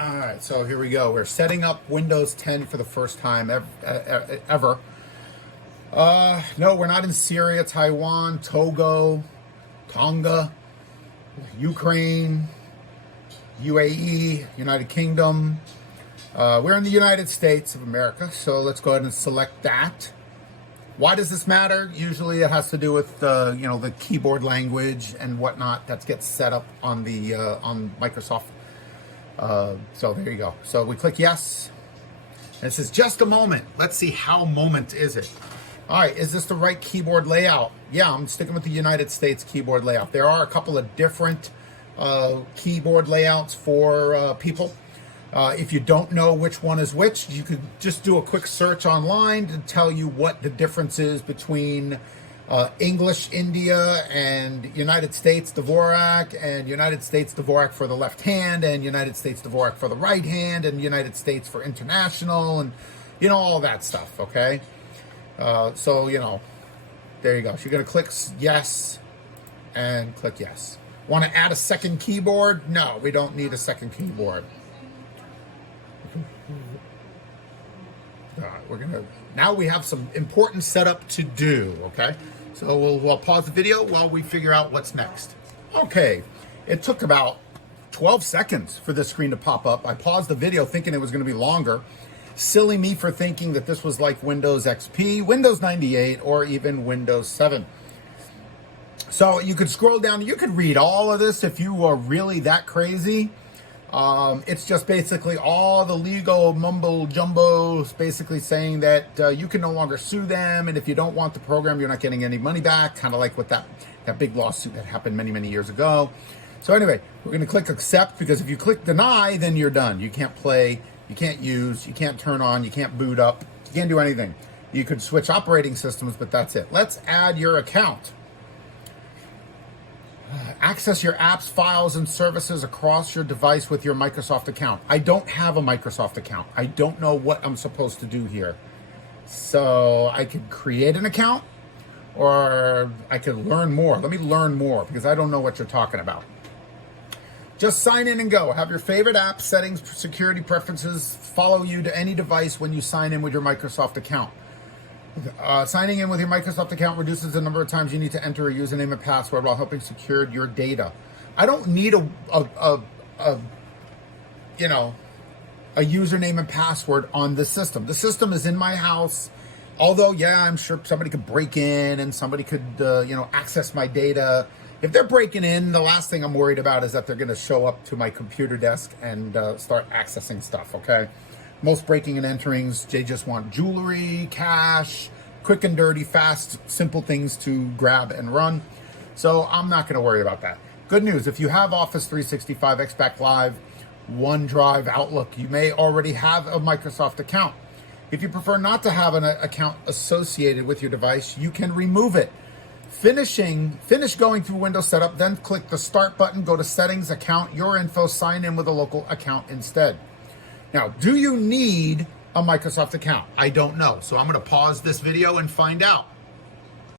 All right, so here we go. We're setting up Windows 10 for the first time ever. No, we're not in Syria, Taiwan, Togo, Tonga, Ukraine, UAE, United Kingdom. We're in the United States of America, so let's go ahead and select that. Why does this matter? Usually it has to do with the keyboard language and whatnot that gets set up on the on Microsoft. So there you go. So we click yes. This is just a moment. Let's see how moment is it. All right, is this the right keyboard layout? Yeah, I'm sticking with the United States keyboard layout. There are a couple of different keyboard layouts for people. If you don't know which one is which, you could just do a quick search online to tell you what the difference is between English India and United States Dvorak, and United States Dvorak for the left hand, and United States Dvorak for the right hand, and United States for international, and all that stuff. Okay, so there you go. So you're gonna click yes and click yes. Want to add a second keyboard? No, we don't need a second keyboard. Now we have some important setup to do, okay? So we'll pause the video while we figure out what's next. Okay, it took about 12 seconds for this screen to pop up. I paused the video thinking it was gonna be longer. Silly me for thinking that this was like Windows XP, Windows 98, or even Windows 7. So you could scroll down, you could read all of this if you are really that crazy. It's just basically all the legal mumbo jumbo, basically saying that you can no longer sue them, and if you don't want the program, you're not getting any money back, kind of like with that big lawsuit that happened many years ago. So anyway, we're going to click accept, because if you click deny, then you're done. You can't play, you can't use, you can't turn on, you can't boot up, you can't do anything. You could switch operating systems, but that's it. Let's add your account. Access your apps, files, and services across your device with your Microsoft account. I don't have a Microsoft account. I don't know what I'm supposed to do here. So I could create an account, or I could learn more. Let me learn more, because I don't know what you're talking about. Just sign in and go. Have your favorite app, settings, security preferences follow you to any device when you sign in with your Microsoft account. Signing in with your Microsoft account reduces the number of times you need to enter a username and password while helping secure your data. I don't need a username and password on this system. The system is in my house. Although, yeah, I'm sure somebody could break in and somebody could, access my data. If they're breaking in, the last thing I'm worried about is that they're going to show up to my computer desk and start accessing stuff, okay? Most breaking and enterings, they just want jewelry, cash, quick and dirty, fast, simple things to grab and run. So I'm not going to worry about that. Good news, if you have Office 365, XPac Live, OneDrive, Outlook, you may already have a Microsoft account. If you prefer not to have an account associated with your device, you can remove it. Finish going through Windows Setup, then click the Start button, go to Settings, Account, Your Info, sign in with a local account instead. Now, do you need a Microsoft account? I don't know. So I'm going to pause this video and find out.